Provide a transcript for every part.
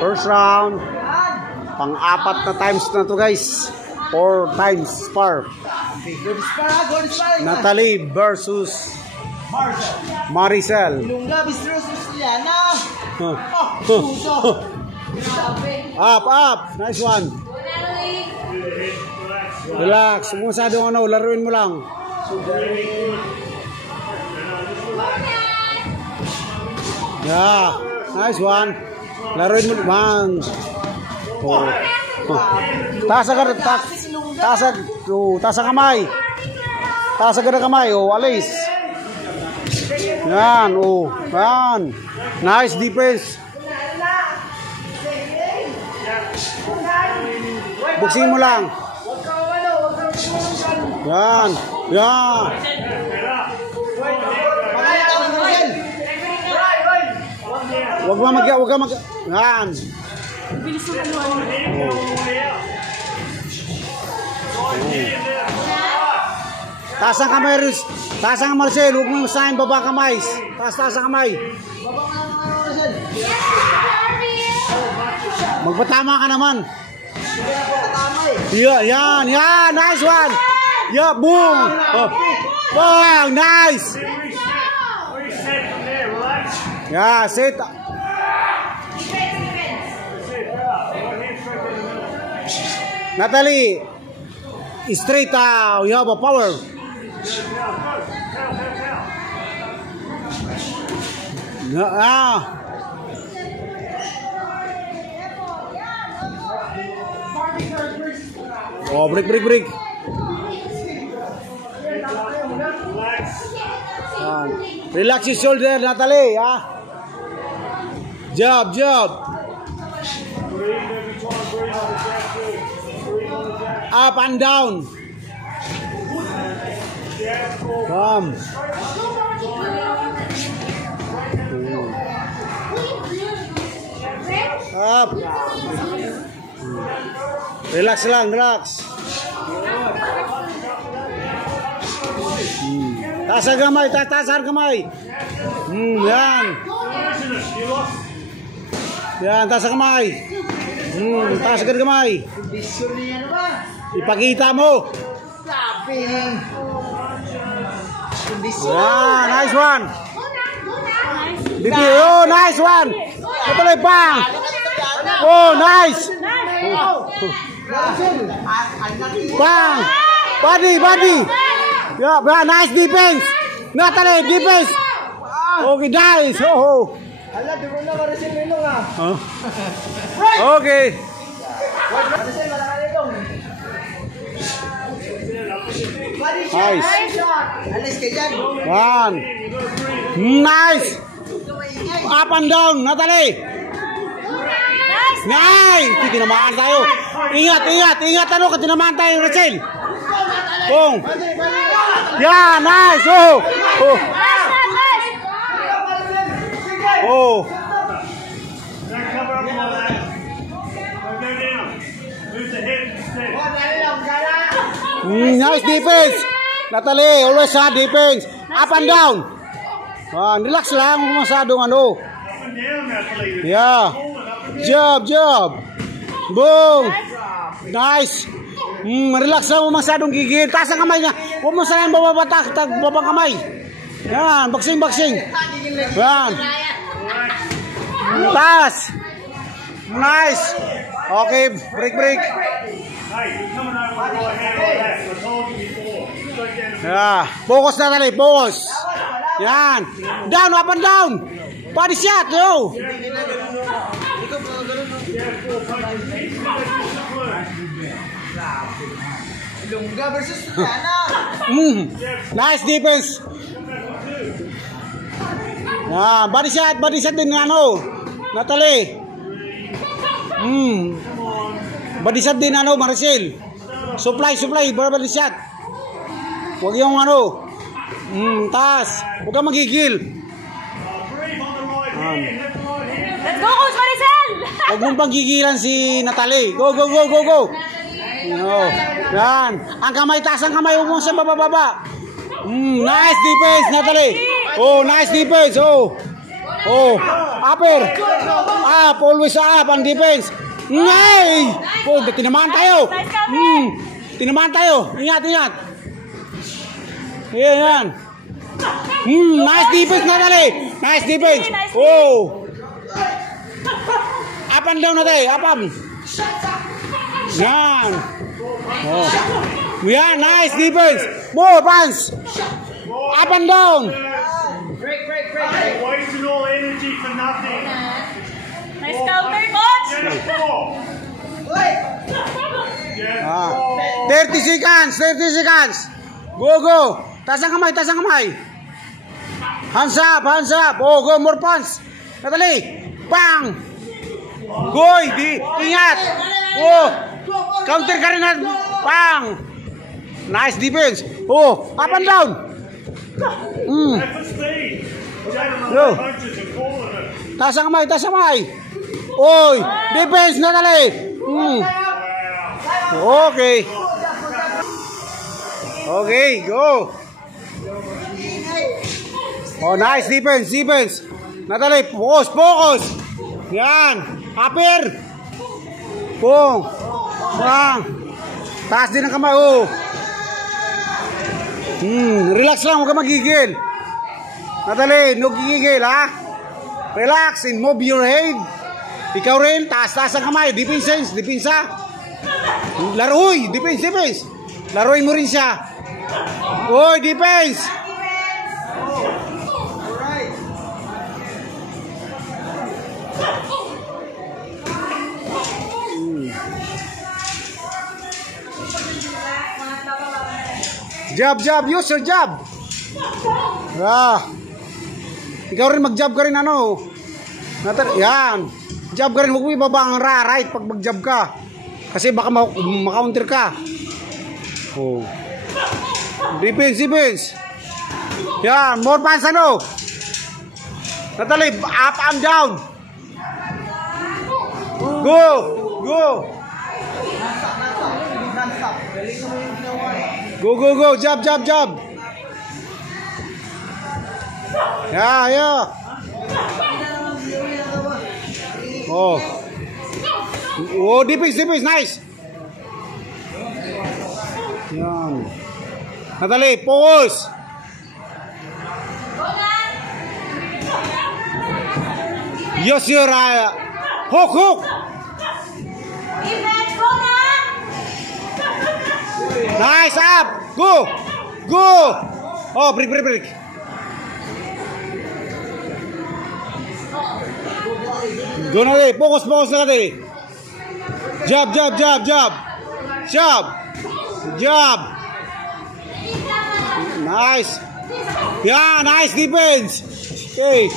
First round. Pang-apat na times na to guys. 4 times spar. Natalie versus Maricel. Up. Nice one. Relax. Masyadong ano, laruin mo lang. Yeah. Nice one. Laruin mo bang. Taas ang kamay. Taas agad ang kamay. Oh, alis. Yan, oh. Yan. Nice defense. Buksin mo lang. Yan. Yan. Wag ka mag. Yan. Bilis mo ano. Taas ang kamay, Riz. Taas ang Marcel. Huwag mo usahin baba kamay. Taas ang kamay. Magpatama ka naman. Yan. Nice one. Yeah, boom. Bang, nice. Yeah, sit. Natalie, straight out. You have a power. Oh, break. Relax your shoulder, Natalie. Job. Up and down. Come. Up. Relax lang. Taas ang kamay. Yan. Yan, taas ang kamay. Taas agad kamay. Ipakita mo. Yan, nice one. Oh, nice one. Patuloy pa. Oh, nice. Bang. Body. Yeah, nice defense. Natalie, defense. Okay, nice. Oh. Okay. Nice. One. Nice. Up and down, Natalie. Nice. Tinamaan tayo. Ingat. Ano ka tinamaan tayo, Rachel? Boom. Yeah, nice. Oh. Nice defense. Natalie, always hard defense. Up and down. Relax lang, huwag masyadong ano. Yeah. Job. Boom. Nice. Relax lang, huwag masyadong gigil. Taas ang kamay niya. Huwag mo saan babang kamay. Yan, baksing. Yan. Taas. Nice. Okay, break. Yeah. Focus na tali, focus. Yan. Down, up and down. Body shot, yo. Ilongga versus Diana. Nice defense. Body shot din ano. Natalie. Body shot din ano, Maricel. Supply, body shot. Huwag yung ano. Taas. Huwag kang magigil. Let's go, Coach Maricel! Huwag mong panggigilan si Natalie. Go. Yan. Ang kamay, taas ang kamay. Huwag mong siya bababa. Nice defense, Natalie. Oh, nice defense. Oh. Oh, upper. Up, always up ang defense. Ngay! Oh, tinamaan tayo. Tinamaan tayo. Ingat, ingat. Yan. Nice defense, Natalie. Nice defense. Oh. Up and down natin. Up. Yan. Oh. Yan, nice defense. More pants. Up and down. Break. Wasting all energy for nothing. Nice counter, coach. Ah. 30 seconds. Go. Taas ang kamay. Hands up. Oh, go, more punch. Natalie. Bang. Goy, ingat. Oh. Counter ka rin na. Bang. Nice defense. Oh, up and down. Yo. Taas ang kamay. Oy, defense, Natalie. Okay, go. Oh, nice defense. Natalie, focus. Yan. Upper. Pong. Bang. Taas din ang kamay. Oh. Relax lang, huwag ka magigil. Natalie, no gigigil, ha? Relax and move your head. Ikaw rin, taas ang kamay. Defense. Laroy, defense. Laroy mo rin siya. Oy, defense. Jab, use your jab. Ikaw rin mag-jab ka rin ano. Yan. Jab ka rin, huwag mo ibaba ang right pag mag-jab ka. Kasi baka makaunter ka. Oh. Defense. Yan, more pants ano. Natalie, up and down. Go. Go. Jab. Yeah. Oh, defense, nice. Yan. Natalie, focus. Yes, you're hook. Nice, up. Go. Oh, break. Go na rin. Focus na rin. Jab. Nice. Yeah, nice defense. Okay.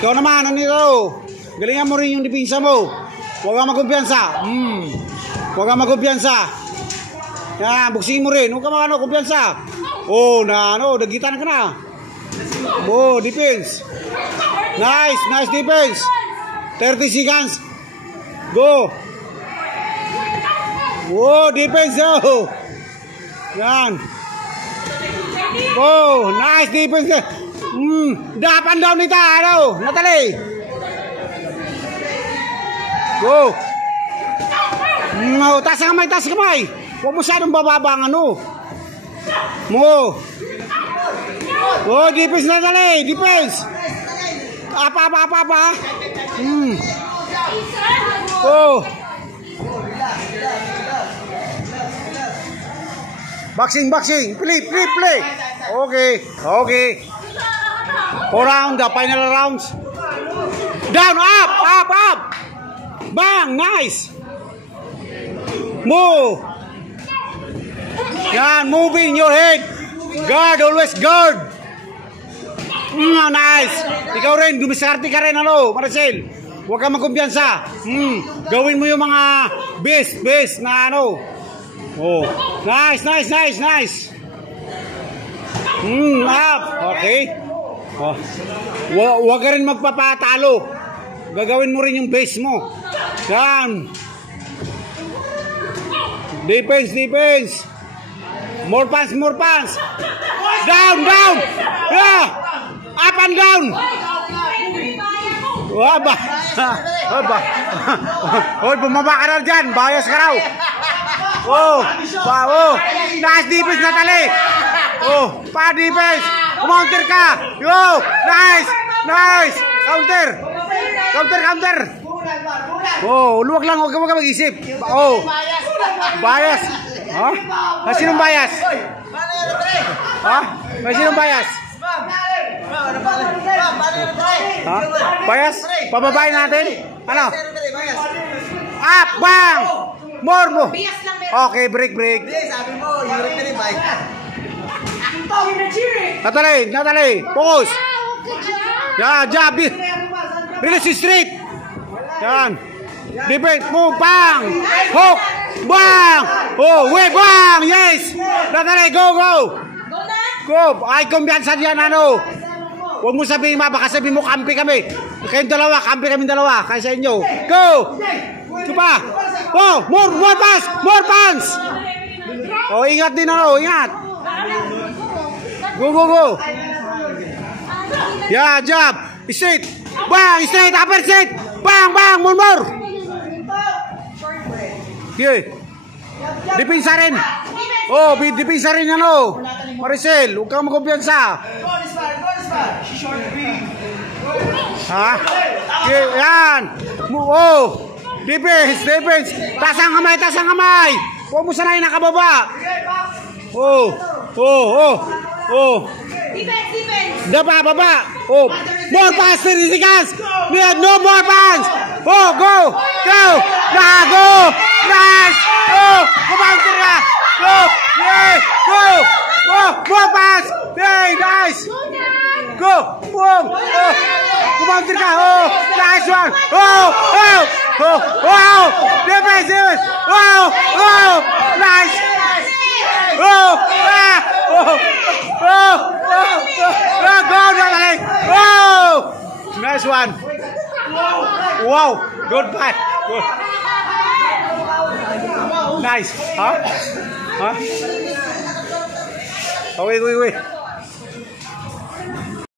Ikaw naman, ano nito? Galingan mo rin yung depensa mo. Huwag kang magkumpiyansa. Yan, buksingin mo rin. Huwag kang kumpiyansa. Oh, dagitan ka na. Oh, defense. Nice defense. 30 seconds. Go. Oh, defense. Oh. Yan. Oh, nice defense. Up and down nito. Natalie. Go. Taas kamay. Huwag mo masyadong bababa ang ano. Mo. Oh, defense na Natalie. Defense. Apa. Oh. Boxing. Play. Okay. 4 round, the final rounds. Down, up. Bang, nice. Move. Yan, moving your head. Guard, always guard. Nice. Ikaw rin, dumisarte ka rin, Maricel. Huwag kang magkumpiyansa. Gawin mo yung mga best na ano. Oh, nice. Up. Okay. Oh. Huwag ka rin magpapatalo. Gagawin mo rin yung base mo. Yan. Defense. More pants. Down. Yeah. Up and down. Waba. Waba. Hoy, bumaba ka na dyan. Bias ka raw. Oh. Nice defense, Natalie. Oh, pa defense. Counter ka. Yo. Nice. Nice. Counter. Counter. Oh, luwag lang. Huwag ka mag-isip. Oh. Bias. Ha? Sinong bias? Ha? Sinong bias? Ha? Bias? Pababain natin? Ano? Up, bang! More mo. Okay, break. Sabi mo, yung referee ba? Natalie, focus. Yeah, jab. Release straight. Yan. Defense, move, bang! Hook, bang! Oh, wait, bang! Yes! Natalie, go! Go! Ay, kumbiyansa diyan, ano? Huwag mo sabihin, baka sabihin mo, kampi kami. Kayong dalawa, kampi kami dalawa. Kaya sa inyo. Go! Ito pa. Oh, more pass! More pants! Oh, ingat din, ano? Ingat. Go! Yeah, jab. Straight. Bang! Straight, upper straight. Bang! More! Okay. Dipinsa rin. Oh, dipinsa rin, ano? Maricel, huwag kang magkumpiyansa. Ha? Okay, yan. Oh, defense. Taas ang kamay. Huwag mo sanayin nakababa. Oh. Defense. Baba. Oh, more pass, Rizicas. No more pass. Oh, go. Go. Nice. Oh, kumounter ka. Go. Yeah. Go. More pass. Hey, nice. Go. Boom. Oh, kumounter ka. Oh, nice one. Oh. Defense. Oh, nice. Go, Natalie. Oh, nice one. Wow, good fight. Nice. Huh? Oh, wait.